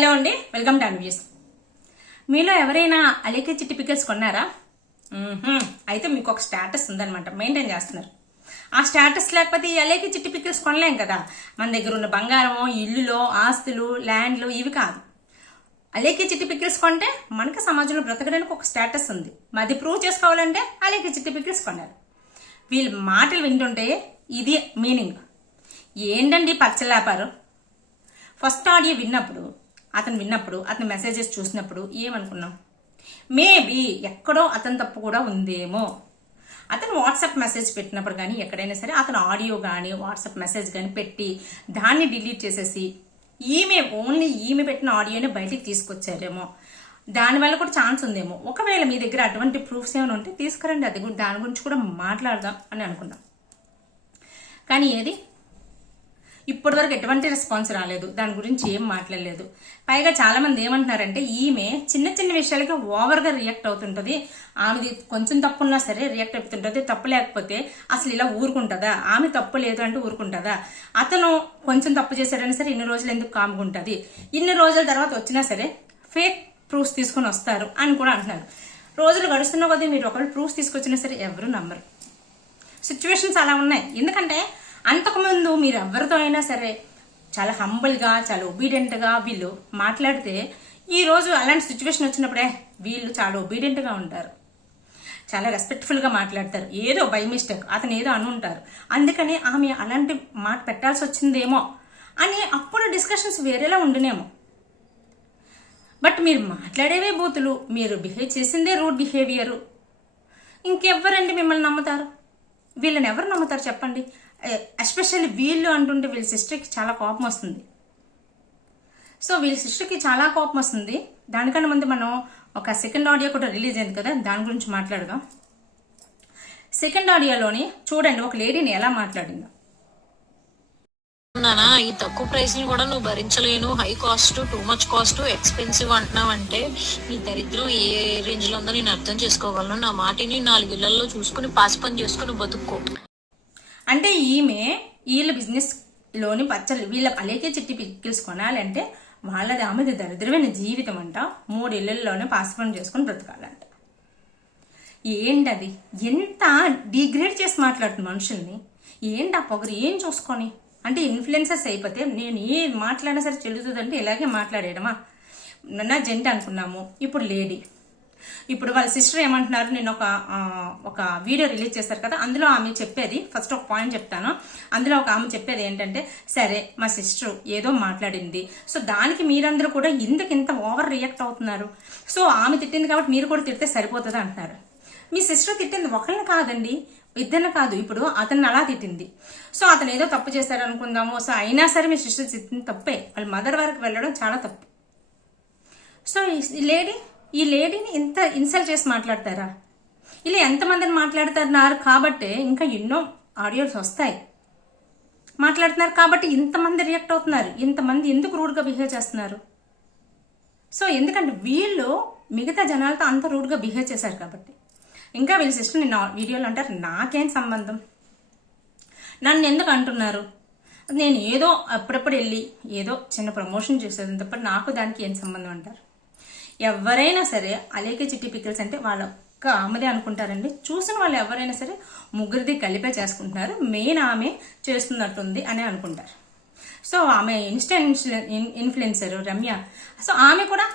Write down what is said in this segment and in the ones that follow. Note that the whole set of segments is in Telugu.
హలో అండి, వెల్కమ్ టు అన్వ్యూస్. మీలో ఎవరైనా అలేకే చిట్టి పికల్స్ కొన్నారా? అయితే మీకు ఒక స్టేటస్ ఉందన్నమాట, మెయింటైన్ చేస్తున్నారు. ఆ స్టేటస్ లేకపోతే ఈ అలేకే చిట్టి పికల్స్ కొనలేం కదా. మన దగ్గర ఉన్న బంగారమో, ఇల్లులో, ఆస్తులు, ల్యాండ్లు ఇవి కాదు. అలేకే చిట్టి పికల్స్ కొంటే మనకి సమాజంలో బ్రతకడానికి ఒక స్టేటస్ ఉంది. అది ప్రూవ్ చేసుకోవాలంటే అలేకే చిట్టి పికల్స్ కొన్నారు. వీళ్ళ మాటలు వింటుంటే ఇది మీనింగ్. ఏంటండి పచ్చలాపారు? ఫస్ట్ ఆడియో విన్నప్పుడు అతని మెసేజెస్ చూసినప్పుడు ఏమనుకున్నాం? మేబీ ఎక్కడో అతని తప్పు కూడా ఉందేమో. అతను వాట్సాప్ మెసేజ్ పెట్టినప్పుడు కానీ ఎక్కడైనా సరే అతను ఆడియో కానీ వాట్సాప్ మెసేజ్ కానీ పెట్టి దాన్ని డిలీట్ చేసేసి ఓన్లీ ఈమె పెట్టిన ఆడియోని బయటికి తీసుకొచ్చారేమో. దానివల్ల కూడా ఛాన్స్ ఉందేమో. ఒకవేళ మీ దగ్గర అటువంటి ప్రూఫ్స్ ఏమైనా ఉంటే తీసుకురండి, దాని గురించి కూడా మాట్లాడదాం అని అనుకున్నాం. కానీ ఏది ఇప్పటి వరకు ఎటువంటి రెస్పాన్స్ రాలేదు, దాని గురించి ఏం మాట్లాడలేదు. పైగా చాలా మంది ఏమంటున్నారంటే ఈమె చిన్న చిన్న విషయాలకి ఓవర్గా రియాక్ట్ అవుతుంటది, ఆమెది కొంచెం తప్పున్నా సరే రియాక్ట్ అవుతుంటది, తప్పు లేకపోతే అసలు ఇలా ఊరుకుంటుందా, ఆమె తప్పు లేదు అంటే ఊరుకుంటుందా, అతను కొంచెం తప్పు చేశాడని సరే ఇన్ని రోజులు ఎందుకు కాముకుంటుంది, ఇన్ని రోజుల తర్వాత వచ్చినా సరే ఫేక్ ప్రూఫ్స్ తీసుకొని వస్తారు అని కూడా అంటున్నారు. రోజులు గడుస్తున్న కొద్దీ మీరు ఒకవేళ ప్రూఫ్స్ తీసుకొచ్చినా సరే ఎవరు నమ్మరు. సిచ్యువేషన్స్ అలా ఉన్నాయి. ఎందుకంటే అంతకుముందు మీరు ఎవరితో అయినా సరే చాలా హంబుల్గా, చాలా ఒబీడియంట్గా వీళ్ళు మాట్లాడితే ఈరోజు అలాంటి సిచ్యువేషన్ వచ్చినప్పుడే వీళ్ళు చాలా ఒబీడియంట్గా ఉంటారు, చాలా రెస్పెక్ట్ఫుల్గా మాట్లాడతారు. ఏదో బై మిస్టేక్ అతను ఏదో అనుంటారు, అందుకని ఆమె అలాంటి మాట పెట్టాల్సి వచ్చిందేమో అని అప్పుడు డిస్కషన్స్ వేరేలా ఉండినేమో. బట్ మీరు మాట్లాడేవే బూతులు, మీరు బిహేవ్ చేసిందే రూడ్ బిహేవియరు. ఇంకెవ్వరండి మిమ్మల్ని నమ్ముతారు? వీళ్ళని ఎవరు నమ్ముతారు చెప్పండి? ఎస్పెషల్లీ వీళ్ళు అంటుంటే వీళ్ళ సిస్టర్కి చాలా కోపం వస్తుంది. సో వీళ్ళ సిస్టర్కి చాలా కోపం వస్తుంది. దానికన్నా ముందు మనం ఒక సెకండ్ ఆడియో కూడా రిలీజ్ అయింది కదా, దాని గురించి మాట్లాడదాం. సెకండ్ ఆడియోలోని చూడండి ఒక లేడీని ఎలా మాట్లాడిందో. ఈ తక్కువ ప్రైస్ ని కూడా నువ్వు భరించలేను, high cost, too much cost, expensive అంటున్నావు అంటే నీ దరిద్రం ఏ రేంజ్ లో ఉందో నేను అర్థం చేసుకోగలను. నా మాటిని 4 ఇళ్లలో చూసుకుని పాసి పని చేసుకుని బతుక్కో. అంటే వీళ్ళ బిజినెస్ లోని పచ్చళ్ళు వీళ్ళ అలేకే చిట్టి పికిల్స్ కొనాలంటే వాళ్ళది ఆమెది దరిద్రమైన జీవితం అంట. 3 ఇళ్లలోనే పాసిపని చేసుకుని బ్రతకాలంట. ఏంటది? ఎంత డిగ్రేడ్ చేసి మాట్లాడుతుంది మనుషుల్ని. ఏంటి ఆ పొగరు? ఏం చూసుకొని అంటే ఇన్ఫ్లుయెన్సర్స్ అయిపోతే నేను ఏం మాట్లాడినా సరే చెల్లుతుందంటే ఇలాగే మాట్లాడేయడమా? నా జెంట్ అనుకున్నాము, ఇప్పుడు లేడీ. ఇప్పుడు వాళ్ళ సిస్టర్ ఏమంటున్నారు, నేను ఒక వీడియో రిలీజ్ చేశారు కదా, అందులో ఆమె చెప్పేది ఫస్ట్ ఒక పాయింట్ చెప్తాను. అందులో ఒక ఆమె చెప్పేది ఏంటంటే, సరే మా సిస్టర్ ఏదో మాట్లాడింది, సో దానికి మీరందరూ కూడా ఇంత ఓవర్ రియాక్ట్ అవుతున్నారు, సో ఆమె తిట్టింది కాబట్టి మీరు కూడా తిడితే సరిపోతుంది అంటున్నారు. మీ సిస్టర్ తిట్టింది ఒకరిని కాదండి, ఇద్దరిని కాదు. ఇప్పుడు అతన్ని అలా తిట్టింది, సో అతను ఏదో తప్పు చేశారు అనుకుందాము. సో అయినా సరే మీ సిస్టర్ తిట్టింది తప్పే, వాళ్ళ మదర్ వరకు వెళ్ళడం చాలా తప్పు. సో ఈ లేడీని ఇంత ఇన్సల్ట్ చేసి మాట్లాడతారా? ఇలా ఎంతమందిని మాట్లాడుతున్నారు కాబట్టి ఇంకా ఎన్నో ఆడియోస్ వస్తాయి. మాట్లాడుతున్నారు కాబట్టి ఇంతమంది రియాక్ట్ అవుతున్నారు. ఇంతమంది ఎందుకు రూడ్గా బిహేవ్ చేస్తున్నారు? సో ఎందుకంటే వీళ్ళు మిగతా జనాలతో అంత రూడ్గా బిహేవ్ చేశారు కాబట్టి. ఇంకా వీళ్ళ సిస్టర్ నేను వీడియోలో అంటారు, నాకేం సంబంధం, నన్ను ఎందుకు అంటున్నారు, నేను ఏదో అప్పుడప్పుడు వెళ్ళి ఏదో చిన్న ప్రమోషన్ చేసేది తప్ప నాకు దానికి ఏం సంబంధం అంటారు. ఎవరైనా సరే అలేకే చిట్టి పికిల్స్ అంటే వాళ్ళ ఒక్క ఆమెదే అనుకుంటారండి. చూసిన వాళ్ళు ఎవరైనా సరే ముగ్గురిది కలిపే చేసుకుంటున్నారు, మెయిన్ ఆమె చేస్తున్నట్టుంది అని అనుకుంటారు. సో ఆమె ఇన్ఫ్లుయెన్సర్ రమ్య, సో ఆమె కూడా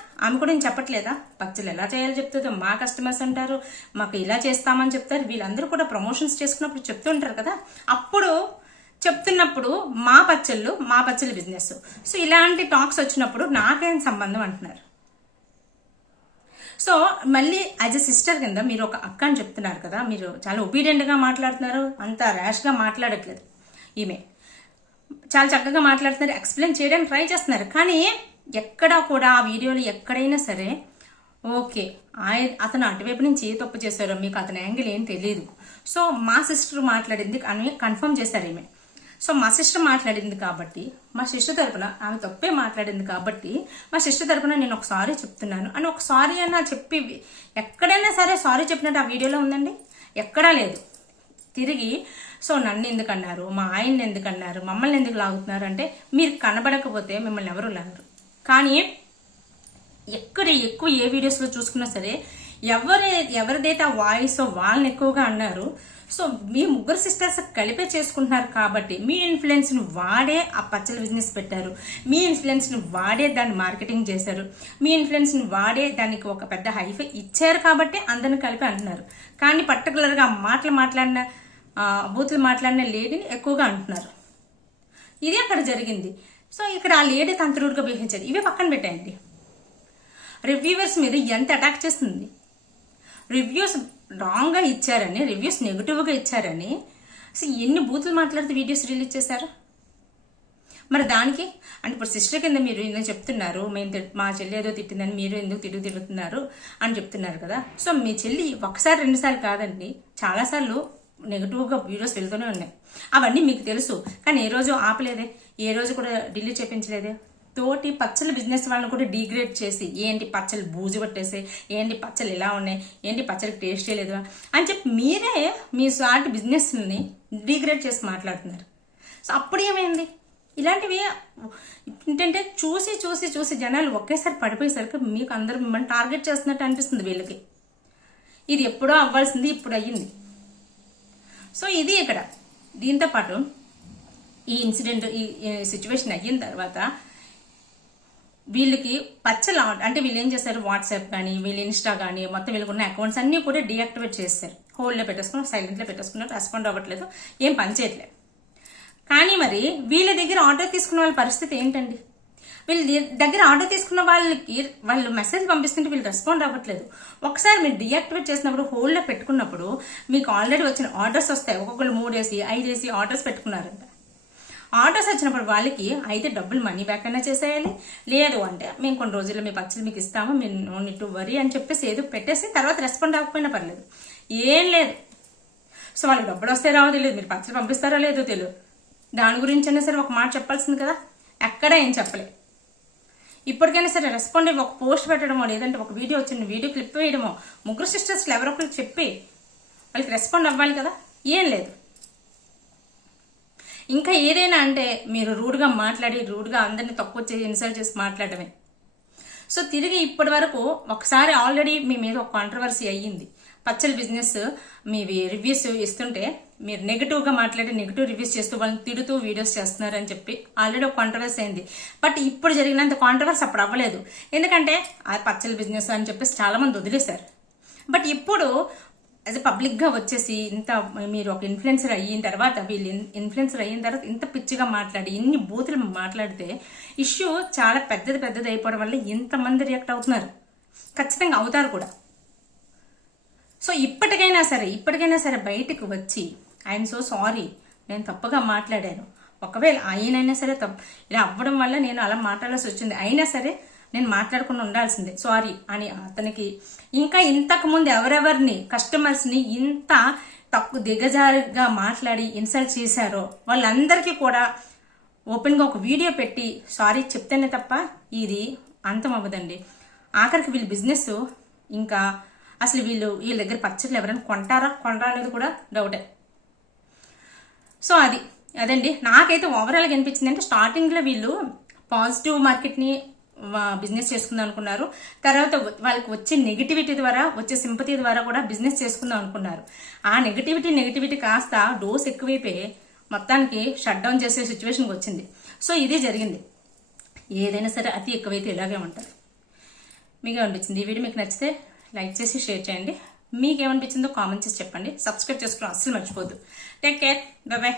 నేను చెప్పట్లేదా పచ్చలు ఎలా చేయాలో చెప్తుందో, మా కస్టమర్స్ అంటారు మాకు ఇలా చేస్తామని చెప్తారు. వీళ్ళందరూ కూడా ప్రమోషన్స్ చేసుకున్నప్పుడు చెప్తుంటారు కదా, అప్పుడు చెప్తున్నప్పుడు మా పచ్చళ్ళు బిజినెస్, సో ఇలాంటి టాక్స్ వచ్చినప్పుడు నాకేం సంబంధం అంటున్నారు. సో మళ్ళీ యాజ్ ఎ సిస్టర్ కింద మీరు ఒక అక్క అని చెప్తున్నారు కదా, మీరు చాలా ఒబీడియంట్గా మాట్లాడుతున్నారు, అంత ర్యాష్గా మాట్లాడట్లేదు. ఈమె చాలా చక్కగా మాట్లాడుతున్నారు, ఎక్స్ప్లెయిన్ చేయడానికి ట్రై చేస్తున్నారు. కానీ ఎక్కడా కూడా ఆ వీడియోలో ఎక్కడైనా సరే ఓకే అతను అటువైపు నుంచి ఏ తప్పు చేశారో మీకు అతని యాంగిల్ ఏం తెలియదు, సో మా సిస్టర్ మాట్లాడింది అని కన్ఫర్మ్ చేశారు ఈమె. సో మా సిస్టర్ మాట్లాడింది కాబట్టి, మా సిస్టర్ తరపున ఆమె తప్పే మాట్లాడింది కాబట్టి మా సిస్టర్ తరపున నేను ఒక సారీ చెప్తున్నాను అని ఒక సారీ అన్న చెప్పి ఎక్కడైనా సరే సారీ చెప్పినట్టు ఆ వీడియోలో ఉందండి? ఎక్కడా లేదు. తిరిగి సో నన్ను ఎందుకు అన్నారు, మా ఆయన్ని ఎందుకు అన్నారు, మమ్మల్ని ఎందుకు లాగుతున్నారు అంటే మీరు కనబడకపోతే మిమ్మల్ని ఎవరు లాగరు. కానీ ఎక్కడ ఎక్కువ ఏ వీడియోస్లో చూసుకున్నా సరే ఎవరిదైతే ఆ వాయిస్ వాళ్ళని ఎక్కువగా అన్నారు. సో మీ ముగ్గురు సిస్టర్స్ కలిపే చేసుకుంటున్నారు కాబట్టి మీ ఇన్ఫ్లుయెన్స్ని వాడే ఆ పచ్చల బిజినెస్ పెట్టారు, మీ ఇన్ఫ్లుయెన్స్ని వాడే దాన్ని మార్కెటింగ్ చేశారు, మీ ఇన్ఫ్లుయెన్స్ని వాడే దానికి ఒక పెద్ద హైఫై ఇచ్చారు కాబట్టి అందరిని కలిపి అంటున్నారు. కానీ పర్టికులర్గా మాట్లాడిన బూతులు మాట్లాడిన లేడీని ఎక్కువగా అంటున్నారు. ఇది అక్కడ జరిగింది. సో ఇక్కడ ఆ లేడీ అంత రూడ్గా బిహేవ్ చేయాలి. ఇవే పక్కన పెట్టాయండి. రివ్యూవర్స్ మీద ఎంత అటాక్ చేస్తుంది. రివ్యూస్ రాంగ్గా ఇచ్చారని, రివ్యూస్ నెగిటివ్గా ఇచ్చారని అసలు ఎన్ని బూతులు మాట్లాడితే వీడియోస్ రిలీజ్ చేశారు. మరి దానికి అంటే ఇప్పుడు సిస్టర్ కింద మీరు ఎందుకు చెప్తున్నారు, మా చెల్లి ఏదో తిట్టిందని మీరు ఎందుకు తిడుతున్నారు అని చెప్తున్నారు కదా. సో మీ చెల్లి ఒకసారి రెండుసార్లు కాదండి, చాలాసార్లు నెగిటివ్గా వీడియోస్ వెళ్తూనే ఉన్నాయి. అవన్నీ మీకు తెలుసు. కానీ ఏ రోజు ఆపలేదే, ఏ రోజు కూడా డిలీట్ చేయించలేదే. తోటి పచ్చల బిజినెస్ వాళ్ళని కూడా డిగ్రేడ్ చేసి ఏంటి పచ్చలు బూజు పట్టేసి, ఏంటి పచ్చలు ఇలా ఉన్నాయి, ఏంటి పచ్చడికి టేస్ట్ లేదు అని చెప్పి మీరే మీ సాటి బిజినెస్ని డిగ్రేడ్ చేసి మాట్లాడుతున్నారు. సో అప్పుడు ఏమైంది? ఇలాంటివి ఏంటంటే చూసి చూసి చూసి జనాలు ఒకేసారి పడిపోయేసరికి మీకు అందరూ మిమ్మల్ని టార్గెట్ చేస్తున్నట్టు అనిపిస్తుంది వీళ్ళకి. ఇది ఎప్పుడో అవ్వాల్సింది ఇప్పుడు అయ్యింది. సో ఇది ఇక్కడ దీంతో పాటు ఈ ఇన్సిడెంట్ ఈ సిచ్యువేషన్ అయిన తర్వాత వీళ్ళకి పచ్చల అంటే వీళ్ళు ఏం చేశారు, వాట్సాప్ కానీ వీళ్ళు ఇన్స్టా కానీ మొత్తం వీళ్ళకి ఉన్న అకౌంట్స్ అన్నీ కూడా డీయాక్టివేట్ చేస్తారు. హోల్డ్లో పెట్టేసుకున్నారు, సైలెంట్లో పెట్టేసుకున్నారు, రెస్పాండ్ అవ్వట్లేదు, ఏం పని చేయట్లేదు. కానీ మరి వీళ్ళ దగ్గర ఆర్డర్ తీసుకున్న వాళ్ళ పరిస్థితి ఏంటండి? వీళ్ళ దగ్గర ఆర్డర్ తీసుకున్న వాళ్ళకి వాళ్ళు మెసేజ్ పంపిస్తుంటే వీళ్ళు రెస్పాండ్ అవ్వట్లేదు. ఒకసారి మీరు డీయాక్టివేట్ చేసినప్పుడు హోల్డ్లో పెట్టుకున్నప్పుడు మీకు ఆల్రెడీ వచ్చిన ఆర్డర్స్ వస్తాయి. ఒక్కొక్కరు 3 వేసి 5 వేసి ఆర్డర్స్ పెట్టుకున్నారంట. ఆర్డర్స్ వచ్చినప్పుడు వాళ్ళకి అయితే డబ్బులు మనీ బ్యాక్ అయినా చేసేయాలి, లేదు అంటే మేము కొన్ని రోజుల్లో మీ పచ్చలు మీకు ఇస్తాము, మీరు నో నీడ్ టు వరీ అని చెప్పేసి ఏదో పెట్టేసి తర్వాత రెస్పాండ్ అవ్వకపోయినా పర్లేదు, ఏం లేదు. సో వాళ్ళకి డబ్బులు వస్తే రావో తెలియదు, మీరు పచ్చలు పంపిస్తారో లేదో తెలియదు. దాని గురించి అయినా సరే ఒక మాట చెప్పాల్సింది కదా, ఎక్కడ ఏం చెప్పలే. ఇప్పటికైనా సరే రెస్పాండ్ అయ్యి ఒక పోస్ట్ పెట్టడమో లేదంటే ఒక వీడియో వచ్చిన వీడియో క్లిప్ వేయడమో ముగ్గురు సిస్టర్స్లో ఎవరొకరికి చెప్పి వాళ్ళకి రెస్పాండ్ అవ్వాలి కదా, ఏం లేదు. ఇంకా ఏదైనా అంటే మీరు రూడ్గా మాట్లాడి రూడ్గా అందరినీ తక్కువ చేసి ఇన్సల్ట్ చేసి మాట్లాడమే. సో తిరిగి ఇప్పటి వరకు ఒకసారి ఆల్రెడీ మీ మీద ఒక కాంట్రవర్సీ అయ్యింది. పచ్చల బిజినెస్ మీ రివ్యూస్ ఇస్తుంటే మీరు నెగిటివ్గా మాట్లాడి నెగిటివ్ రివ్యూస్ చేస్తూ వాళ్ళని తిడుతూ వీడియోస్ చేస్తున్నారని చెప్పి ఆల్రెడీ ఒక కాంట్రవర్సీ అయింది. బట్ ఇప్పుడు జరిగినంత కాంట్రవర్సీ అప్పుడు అవ్వలేదు, ఎందుకంటే ఆ పచ్చల బిజినెస్ అని చెప్పేసి చాలామంది వదిలేశారు. బట్ ఇప్పుడు యాజ్ ఎ పబ్లిక్గా వచ్చేసి ఇంత మీరు ఒక ఇన్ఫ్లుయెన్సర్ అయిన తర్వాత వీళ్ళు ఇన్ఫ్లుయెన్సర్ అయిన తర్వాత ఇంత పిచ్చిగా మాట్లాడి ఇన్ని బూతులు మాట్లాడితే ఇష్యూ చాలా పెద్దది అయిపోవడం వల్ల ఇంతమంది రియాక్ట్ అవుతున్నారు. ఖచ్చితంగా అవుతారు కూడా. సో ఇప్పటికైనా సరే బయటకు వచ్చి ఐఎమ్ సో సారీ, నేను తప్పుగా మాట్లాడాను, ఒకవేళ ఆయనైనా సరే ఇలా అవ్వడం వల్ల నేను అలా మాట్లాడాల్సి వచ్చింది, అయినా సరే నేను మాట్లాడకుండా ఉండాల్సిందే సారీ అని అతనికి, ఇంకా ఇంతకు ముందు ఎవరెవరిని కస్టమర్స్ని ఇంత తక్కువ దిగజారుగా మాట్లాడి ఇన్సల్ట్ చేశారో వాళ్ళందరికీ కూడా ఓపెన్గా ఒక వీడియో పెట్టి సారీ చెప్తేనే తప్ప ఇది అంతం అవ్వదండి. ఆఖరికి వీళ్ళ బిజినెస్ ఇంకా అసలు వీళ్ళ దగ్గర పచ్చళ్ళు ఎవరైనా కొంటారా అనేది కూడా డౌటే. సో అదండి నాకైతే ఓవరాల్గా అనిపించింది అంటే స్టార్టింగ్లో వీళ్ళు పాజిటివ్ మార్కెట్ని బిజినెస్ చేసుకుందాం అనుకున్నారు, తర్వాత వాళ్ళకి వచ్చే నెగిటివిటీ ద్వారా వచ్చే సింపతి ద్వారా కూడా బిజినెస్ చేసుకుందాం అనుకున్నారు. ఆ నెగిటివిటీ కాస్త డోస్ ఎక్కువైపోయి మొత్తానికి షట్ డౌన్ చేసే సిచ్యువేషన్కి వచ్చింది. సో ఇదే జరిగింది. ఏదైనా సరే అతి ఎక్కువైతే ఇలాగే ఉంటుంది. మీకు ఏమనిపించింది? ఈ వీడియో మీకు నచ్చితే లైక్ చేసి షేర్ చేయండి. మీకు ఏమనిపించిందో కామెంట్ చేసి చెప్పండి. సబ్స్క్రైబ్ చేసుకోవడం అస్సలు మర్చిపోద్దు. Take care, bye bye.